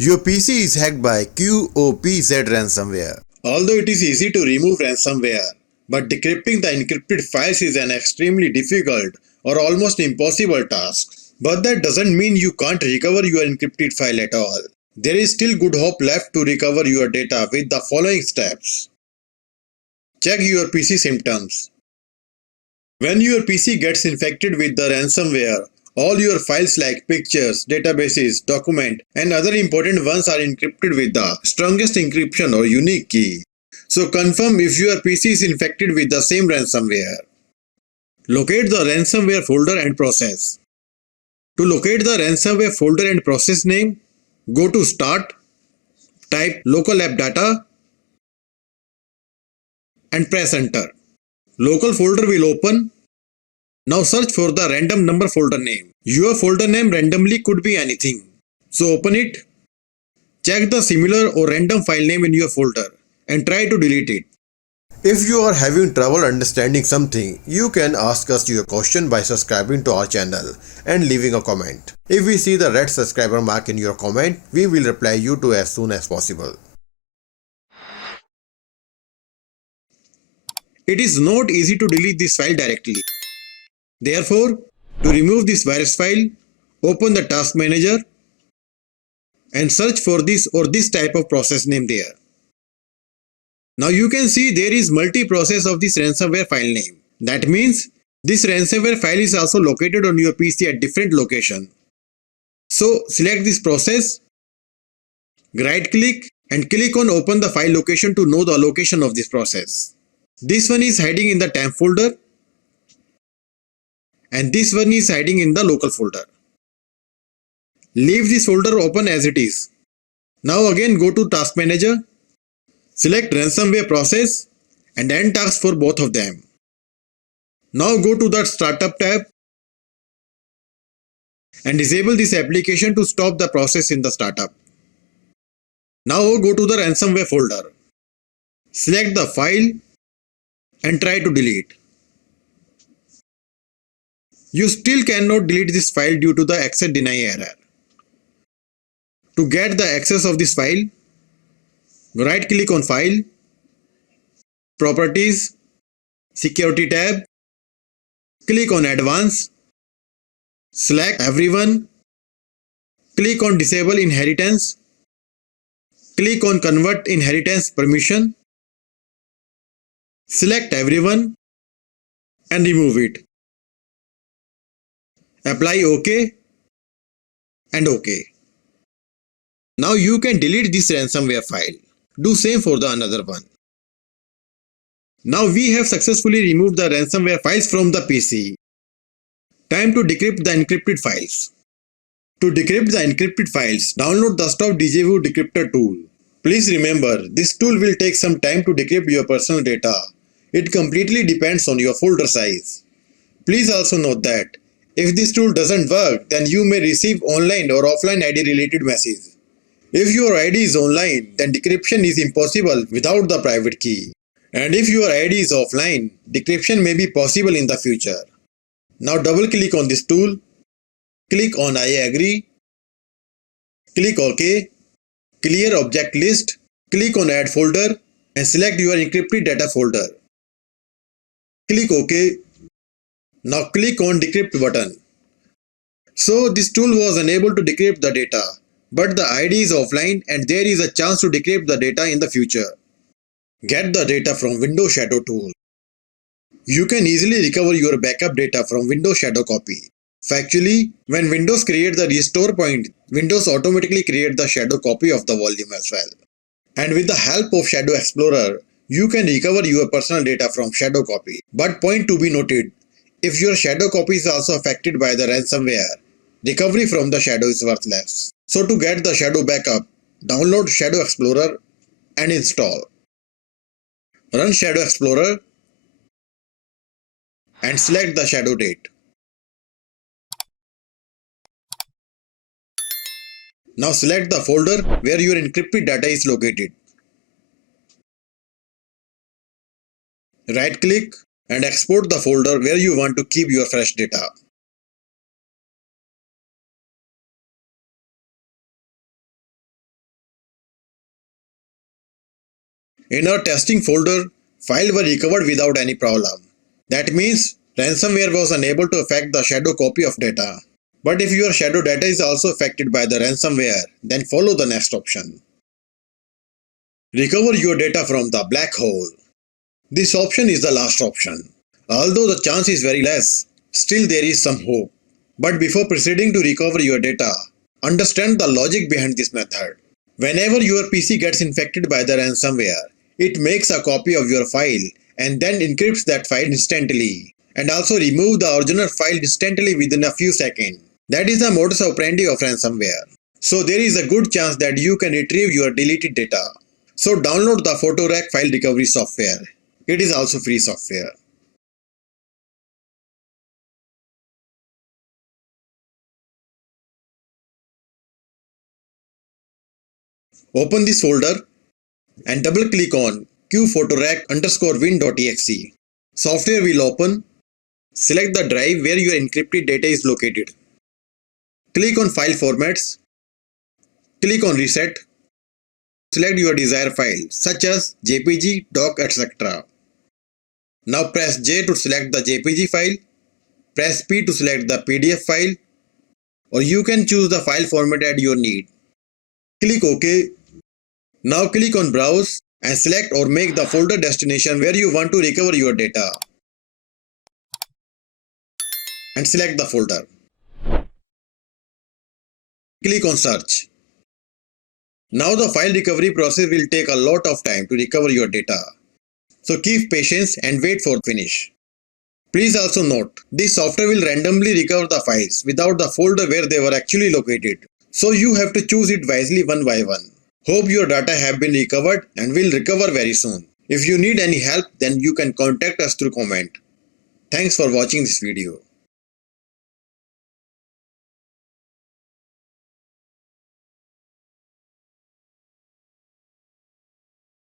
Your PC is hacked by Qopz ransomware. Although it is easy to remove ransomware, but decrypting the encrypted files is an extremely difficult or almost impossible task. But that doesn't mean you can't recover your encrypted file at all. There is still good hope left to recover your data with the following steps. Check your PC symptoms. When your PC gets infected with the ransomware, all your files like pictures, databases, documents, and other important ones are encrypted with the strongest encryption or unique key. So confirm if your PC is infected with the same ransomware. Locate the ransomware folder and process. To locate the ransomware folder and process name, go to Start, type local app data, and press enter. Local folder will open. Now search for the random number folder name. Your folder name randomly could be anything. So open it. Check the similar or random file name in your folder and try to delete it. If you are having trouble understanding something, you can ask us your question by subscribing to our channel and leaving a comment. If we see the red subscriber mark in your comment, we will reply you to as soon as possible. It is not easy to delete this file directly. Therefore, to remove this virus file, open the task manager and search for this or this type of process name there. Now you can see there is multi-process of this ransomware file name. That means this ransomware file is also located on your PC at different location. So select this process, right click and click on open the file location to know the location of this process. This one is hiding in the temp folder and this one is hiding in the local folder. Leave this folder open as it is. Now again go to task manager, select ransomware process and end task for both of them. Now go to the startup tab and disable this application to stop the process in the startup. Now go to the ransomware folder. Select the file and try to delete. You still cannot delete this file due to the access deny error. To get the access of this file, right click on File, Properties, Security tab, click on Advanced, select Everyone, click on Disable Inheritance, click on Convert Inheritance Permission, select Everyone and remove it. Apply OK and OK. Now you can delete this ransomware file. Do same for the another one. Now we have successfully removed the ransomware files from the PC. Time to decrypt the encrypted files. To decrypt the encrypted files, download the Stop Deja-Vu Decryptor tool. Please remember, this tool will take some time to decrypt your personal data. It completely depends on your folder size. Please also note that if this tool doesn't work, then you may receive online or offline ID related message. If your ID is online, then decryption is impossible without the private key. And if your ID is offline, decryption may be possible in the future. Now double click on this tool, click on I agree, click OK, clear object list, click on add folder and select your encrypted data folder. Click OK. Now click on decrypt button. So this tool was unable to decrypt the data, but the ID is offline and there is a chance to decrypt the data in the future. Get the data from Windows Shadow tool. You can easily recover your backup data from Windows Shadow copy. Factually, when Windows creates the restore point, Windows automatically creates the shadow copy of the volume as well. And with the help of Shadow Explorer, you can recover your personal data from shadow copy. But point to be noted, if your shadow copy is also affected by the ransomware, recovery from the shadow is worthless. So to get the shadow backup, download Shadow Explorer and install. Run Shadow Explorer and select the shadow date. Now select the folder where your encrypted data is located. Right click and export the folder where you want to keep your fresh data. In our testing folder, files were recovered without any problem. That means ransomware was unable to affect the shadow copy of data. But if your shadow data is also affected by the ransomware, then follow the next option. Recover your data from the black hole. This option is the last option. Although the chance is very less, still there is some hope. But before proceeding to recover your data, understand the logic behind this method. Whenever your PC gets infected by the ransomware, it makes a copy of your file and then encrypts that file instantly, and also remove the original file instantly within a few seconds. That is the modus operandi of ransomware. So there is a good chance that you can retrieve your deleted data. So download the PhotoRec file recovery software. It is also free software. Open this folder and double click on qphotorec_win.exe. Software will open. Select the drive where your encrypted data is located. Click on File Formats. Click on Reset. Select your desired file such as JPG, doc, etc. Now press J to select the JPG file. Press P to select the PDF file, or you can choose the file format at your need. Click OK. Now click on Browse and select or make the folder destination where you want to recover your data. And select the folder. Click on Search. Now the file recovery process will take a lot of time to recover your data. So keep patience and wait for finish. Please also note, this software will randomly recover the files without the folder where they were actually located. So you have to choose it wisely one by one. Hope your data have been recovered and will recover very soon. If you need any help, then you can contact us through comment. Thanks for watching this video.